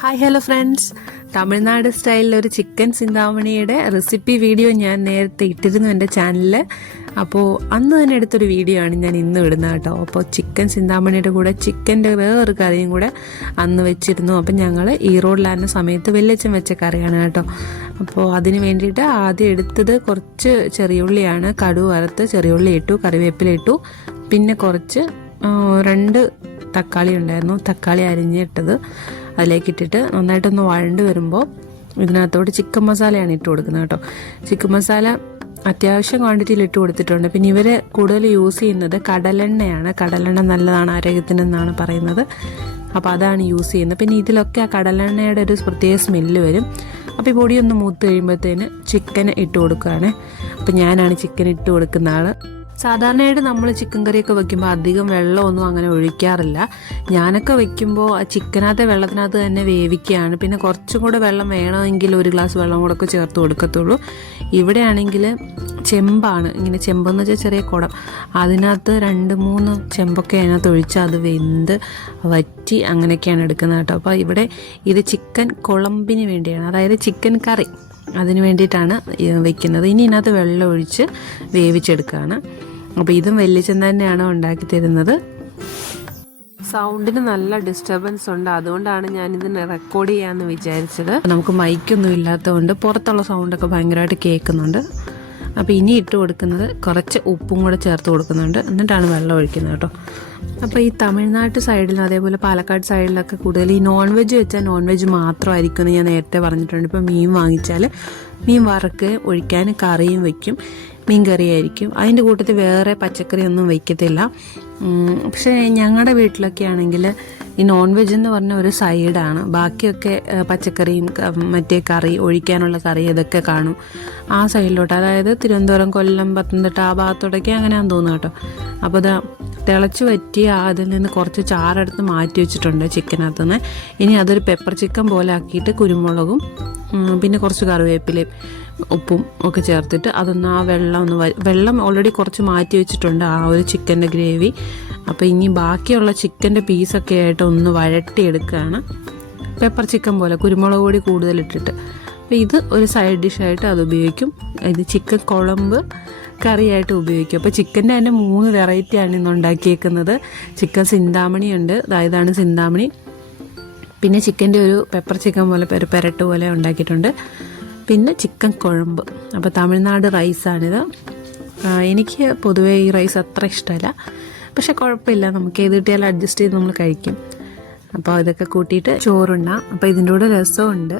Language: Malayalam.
ഹായ് ഹലോ ഫ്രണ്ട്സ്, തമിഴ്നാട് സ്റ്റൈലിലൊരു ചിക്കൻ സിന്താമണിയുടെ റെസിപ്പി വീഡിയോ ഞാൻ നേരത്തെ ഇട്ടിരുന്നു എൻ്റെ ചാനലിൽ. അപ്പോൾ അന്ന് തന്നെ എടുത്തൊരു വീഡിയോ ആണ് ഞാൻ ഇന്ന് ഇടുന്നത് കേട്ടോ. അപ്പോൾ ചിക്കൻ സിന്താമണിയുടെ കൂടെ ചിക്കൻ്റെ വേറൊരു കറിയും കൂടെ അന്ന് വെച്ചിരുന്നു. അപ്പം ഞങ്ങൾ ഈറോഡിലായിരുന്ന സമയത്ത് വെല്ലച്ചൻ വെച്ച കറിയാണ് കേട്ടോ. അപ്പോൾ അതിന് വേണ്ടിയിട്ട് ആദ്യം എടുത്തത് കുറച്ച് ചെറിയുള്ളിയാണ്. കടുക് വറുത്ത് ചെറിയുള്ളി ഇട്ടു, കറിവേപ്പില ഇട്ടു, പിന്നെ കുറച്ച് 2 തക്കാളി ഉണ്ടായിരുന്നു, തക്കാളി അരിഞ്ഞിട്ടത് അതിലേക്ക് ഇട്ടിട്ട് നന്നായിട്ടൊന്ന് വഴണ്ട് വരുമ്പോൾ ഇതിനകത്തോട്ട് ചിക്കൻ മസാലയാണ് ഇട്ട് കൊടുക്കുന്നത് കേട്ടോ. ചിക്കൻ മസാല അത്യാവശ്യം ക്വാണ്ടിറ്റിയിൽ ഇട്ട് കൊടുത്തിട്ടുണ്ട്. പിന്നെ ഇവർ കൂടുതൽ യൂസ് ചെയ്യുന്നത് കടലെണ്ണയാണ്. കടലെണ്ണ നല്ലതാണ് ആരോഗ്യത്തിനെന്നാണ് പറയുന്നത്. അപ്പോൾ അതാണ് യൂസ് ചെയ്യുന്നത്. പിന്നെ ഇതിലൊക്കെ ആ കടലെണ്ണയുടെ ഒരു പ്രത്യേക സ്മെല്ല് വരും. അപ്പോൾ ഈ പൊടിയൊന്ന് മൂത്ത് കഴിയുമ്പോഴത്തേന് ചിക്കൻ ഇട്ട് കൊടുക്കുകയാണ്. അപ്പോൾ ഞാനാണ് ചിക്കൻ ഇട്ട് കൊടുക്കുന്ന ആൾ. സാധാരണയായിട്ട് നമ്മൾ ചിക്കൻ കറിയൊക്കെ വെക്കുമ്പോൾ അധികം വെള്ളമൊന്നും അങ്ങനെ ഒഴിക്കാറില്ല. ഞാനൊക്കെ വെക്കുമ്പോൾ ആ ചിക്കനകത്തെ വെള്ളത്തിനകത്ത് തന്നെ വേവിക്കുകയാണ്. പിന്നെ കുറച്ചും കൂടെ വെള്ളം വേണമെങ്കിൽ 1 ഗ്ലാസ് വെള്ളം കൂടെ ഒക്കെ ചേർത്ത് കൊടുക്കത്തുള്ളൂ. ഇവിടെയാണെങ്കിൽ ചെമ്പാണ്, ഇങ്ങനെ ചെമ്പെന്ന് വെച്ചാൽ ചെറിയ കുടം, അതിനകത്ത് 2-3 ചെമ്പൊക്കെ അതിനകത്ത് ഒഴിച്ച് അത് വെന്ത് വറ്റി അങ്ങനെയൊക്കെയാണ് എടുക്കുന്നത് കേട്ടോ. അപ്പോൾ ഇവിടെ ഇത് ചിക്കൻ കുളമ്പിന് വേണ്ടിയാണ്, അതായത് ചിക്കൻ കറി അതിന് വേണ്ടിയിട്ടാണ് വെക്കുന്നത്. ഇനി ഇതിനകത്ത് വെള്ളം ഒഴിച്ച് വേവിച്ചെടുക്കുകയാണ്. അപ്പോൾ ഇതും വെല്ലിച്ചൻ തന്നെയാണ് ഉണ്ടാക്കി തരുന്നത്. സൗണ്ടിന് നല്ല ഡിസ്റ്റർബൻസ് ഉണ്ട്, അതുകൊണ്ടാണ് ഞാനിതിനെ റെക്കോർഡ് ചെയ്യാമെന്ന് വിചാരിച്ചത്. നമുക്ക് മൈക്കൊന്നും ഇല്ലാത്തതുകൊണ്ട് പുറത്തുള്ള സൗണ്ടൊക്കെ ഭയങ്കരമായിട്ട് കേൾക്കുന്നുണ്ട്. അപ്പോൾ ഇനി ഇട്ട് കൊടുക്കുന്നത് കുറച്ച് ഉപ്പും കൂടെ ചേർത്ത് കൊടുക്കുന്നുണ്ട്, എന്നിട്ടാണ് വെള്ളം ഒഴിക്കുന്നത് കേട്ടോ. അപ്പോൾ ഈ തമിഴ്നാട്ട് സൈഡിലും അതേപോലെ പാലക്കാട് സൈഡിലൊക്കെ കൂടുതൽ ഈ നോൺ വെജ് വെച്ചാൽ നോൺ വെജ് മാത്രമായിരിക്കും എന്ന് ഞാൻ നേരത്തെ പറഞ്ഞിട്ടുണ്ട്. ഇപ്പോൾ മീൻ വാങ്ങിച്ചാൽ മീൻ വറക്ക് ഒഴിക്കാൻ കറിയും വയ്ക്കും, മീൻ കറിയായിരിക്കും. അതിൻ്റെ കൂട്ടത്തിൽ വേറെ പച്ചക്കറിയൊന്നും വയ്ക്കത്തില്ല. പക്ഷേ ഞങ്ങളുടെ വീട്ടിലൊക്കെ ആണെങ്കിൽ ഈ നോൺ വെജ് എന്ന് പറഞ്ഞ ഒരു സൈഡാണ്, ബാക്കിയൊക്കെ പച്ചക്കറിയും മറ്റേ കറി ഒഴിക്കാനുള്ള കറി ഇതൊക്കെ കാണും ആ സൈഡിലോട്ട്. അതായത് തിരുവനന്തപുരം, കൊല്ലം, പത്തനംതിട്ട ആ ഭാഗത്തോട്ടൊക്കെ അങ്ങനെയാണെന്ന് തോന്നുന്നു കേട്ടോ. അപ്പോൾ അത് തിളച്ച് വറ്റി അതിൽ നിന്ന് കുറച്ച് ചാറെടുത്ത് മാറ്റി വെച്ചിട്ടുണ്ട് ചിക്കനകത്ത് നിന്ന്. ഇനി അതൊരു പെപ്പർ ചിക്കൻ പോലെ ആക്കിയിട്ട് കുരുമുളകും പിന്നെ കുറച്ച് കറിവേപ്പിലയും ഉപ്പും ഒക്കെ ചേർത്തിട്ട് അതൊന്ന് ആ വെള്ളം ഓൾറെഡി കുറച്ച് മാറ്റി വെച്ചിട്ടുണ്ട് ആ ഒരു ചിക്കൻ്റെ ഗ്രേവി. അപ്പോൾ ഇനി ബാക്കിയുള്ള ചിക്കൻ്റെ പീസൊക്കെ ആയിട്ട് ഒന്ന് വഴട്ടിയെടുക്കുകയാണ്, പെപ്പർ ചിക്കൻ പോലെ കുരുമുളക് പൊടി കൂടുതലിട്ടിട്ട്. അപ്പോൾ ഇത് ഒരു സൈഡ് ഡിഷായിട്ട് അത് ഉപയോഗിക്കും. ഇത് ചിക്കൻ കുഴമ്പ് കറിയായിട്ട് ഉപയോഗിക്കും. അപ്പോൾ ചിക്കൻ്റെ തന്നെ 3 വെറൈറ്റിയാണ് ഇന്ന് ഉണ്ടാക്കിയേക്കുന്നത്. ചിക്കൻ സിന്താമണി ഉണ്ട്, ഇതാണ് സിന്താമണി. പിന്നെ ചിക്കൻ്റെ ഒരു പെപ്പർ ചിക്കൻ പോലെ ഒരു പെരട്ട് പോലെ ഉണ്ടാക്കിയിട്ടുണ്ട്. പിന്നെ ചിക്കൻ കുഴമ്പ്. അപ്പോൾ തമിഴ്നാട് റൈസാണിത്. എനിക്ക് പൊതുവേ ഈ റൈസ് അത്ര ഇഷ്ടമല്ല, പക്ഷെ കുഴപ്പമില്ല, നമുക്ക് ഏത് കിട്ടിയാലും അഡ്ജസ്റ്റ് ചെയ്ത് നമ്മൾ കഴിക്കും. അപ്പോൾ ഇതൊക്കെ കൂട്ടിയിട്ട് ചോറുണ്ടാം. അപ്പോൾ ഇതിൻ്റെ കൂടെ രസമുണ്ട്.